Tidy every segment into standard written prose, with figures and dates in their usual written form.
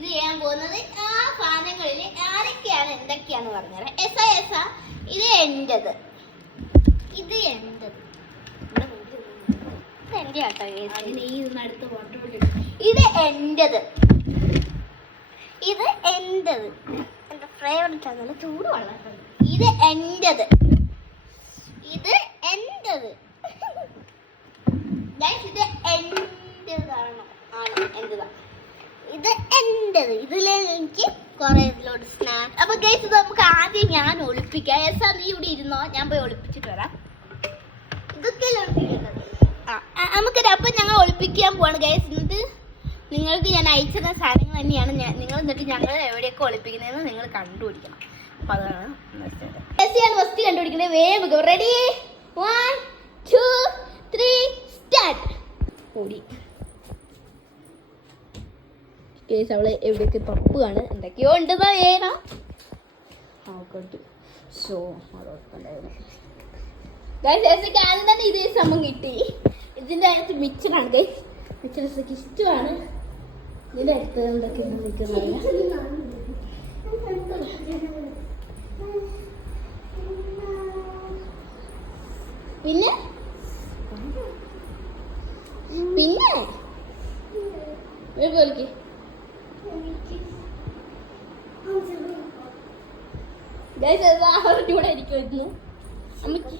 ഇത് ചെയ്യാൻ പോകുന്നത് ആ സാധനങ്ങളിൽ ആരൊക്കെയാണ് എന്തൊക്കെയാന്ന് പറഞ്ഞുതരാം. ഇത് എന്റേത്, ഇത് എന്റേത്, എന്റെ ആട്ടോ. ഇത് എന്റേത്, ഇത് എന്റേത്, എന്റെ ഫേവറേറ്റ് ആണ് ചൂടുവെള്ളം. ഇത് എന്റേത്, ഇത് എന്റേത്, ഇത് എന്റേതാണോ? ആണ്, എന്റേതാണ്. ഇത് എന്റേത്. ഇതിലെനിക്ക് കുറെ ഇതിലോട്ട് സ്നാക്സ്. അപ്പൊ ഗൈസ് ഇത് നമുക്ക് ആദ്യം ഞാൻ ഒളിപ്പിക്കാം. നീ ഇവിടെ ഇരുന്നോ, ഞാൻ പോയി ഒളിപ്പിച്ചിട്ട് വരാം. ഇതൊക്കെ ഒളിപ്പിക്കുന്നത്. നമുക്ക് അപ്പൊ ഞങ്ങൾ ഒളിപ്പിക്കാൻ പോവാണ് ഗൈസ്. എന്നിട്ട് നിങ്ങൾക്ക് ഞാൻ അയച്ചിരുന്ന സാധനങ്ങൾ തന്നെയാണ് നിങ്ങൾ എന്നിട്ട് ഞങ്ങൾ എവിടെയൊക്കെ ഒളിപ്പിക്കുന്നതെന്ന് നിങ്ങൾ കണ്ടുപിടിക്കണം. അപ്പൊ അതാണ് ഫസ്റ്റ് കണ്ടുപിടിക്കുന്നത്. വേഗം റെഡി, 1 2 3 സ്റ്റാർട്ട്. ഓടി കേസ് അവള് എവിടെയൊക്കെ തപ്പുകയാണ്, എന്തൊക്കെയോ ഉണ്ടെന്നാ വേണം. ആദ്യം തന്നെ ഇതേ സംഭവം കിട്ടി. ഇതിന്റെ അടുത്ത് മിച്ചറാണ് ഗൈസ്. മിച്ചറൊക്കെ ഇഷ്ടമാണ്. ഇതിന്റെ അടുത്ത് എന്തൊക്കെ നിൽക്കുന്നത്. പിന്നെ പിന്നെ കളിക്ക്. അവരുടെ കൂടെ ഇരിക്കുമായിരുന്നു. അമ്മയ്ക്ക്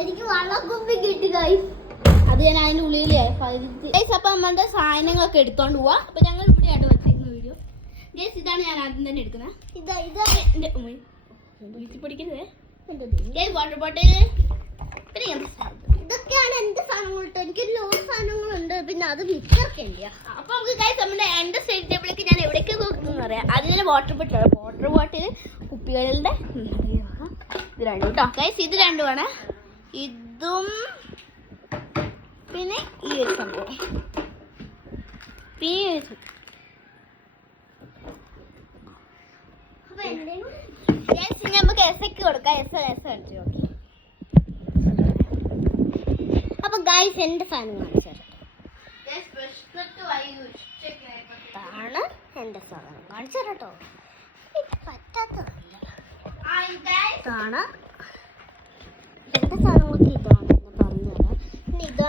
എനിക്ക് വള്ളക്കൊമ്പി കിട്ടി ഗൈസ്. അത് ഞാൻ അതിന്റെ ഉള്ളിലേ ഗൈസ്. അപ്പൊ നമ്മളുടെ സാധനങ്ങളൊക്കെ എടുത്തോണ്ട് പോവാ. അപ്പൊ ഞങ്ങൾ ഇവിടെയാണ് വെച്ചിരുന്ന വീഡിയോ ഗൈസ്. ഇതാണ് ഞാൻ ആദ്യം തന്നെ എടുക്കുന്നത്. വീട്ടിൽ പഠിക്കരുതേ. വാട്ടർ ബോട്ടിൽ, പിന്നെ ഇതൊക്കെയാണ് എന്റെ സാധനങ്ങൾ കേട്ടോ. എനിക്ക് ലോഡ് സാധനങ്ങളുണ്ട്. പിന്നെ അത് മിച്ചറൊക്കെ ഉണ്ട്. അപ്പൊ നമുക്ക് ഗൈസ് നമ്മുടെ എന്റെ സ്റ്റഡി ടേബിളിലേക്ക് ഞാൻ എവിടേക്ക് നോക്കുന്നു പറയാം. അതിന് വാട്ടർ ബോട്ടിൽ കുപ്പികളുടെ ഇത് രണ്ടും കേട്ടോ ഗൈസ്. ഇത് രണ്ടുമാണ്. ഇതും പിന്നെ ഈ ഒരു സംഭവം. നമുക്ക് എസക്ക് കൊടുക്കാം. കാണിച്ചു നോക്കി. അപ്പൊ ഗൈസ് എന്റെ സാധനം കാണിച്ചാണ് എന്റെ സാധനം കാണിച്ചു കേട്ടോ. പറ്റാത്തതാണ് എന്റെ സാധനങ്ങൾക്ക്. ഇതാണ് പറഞ്ഞു തരാം.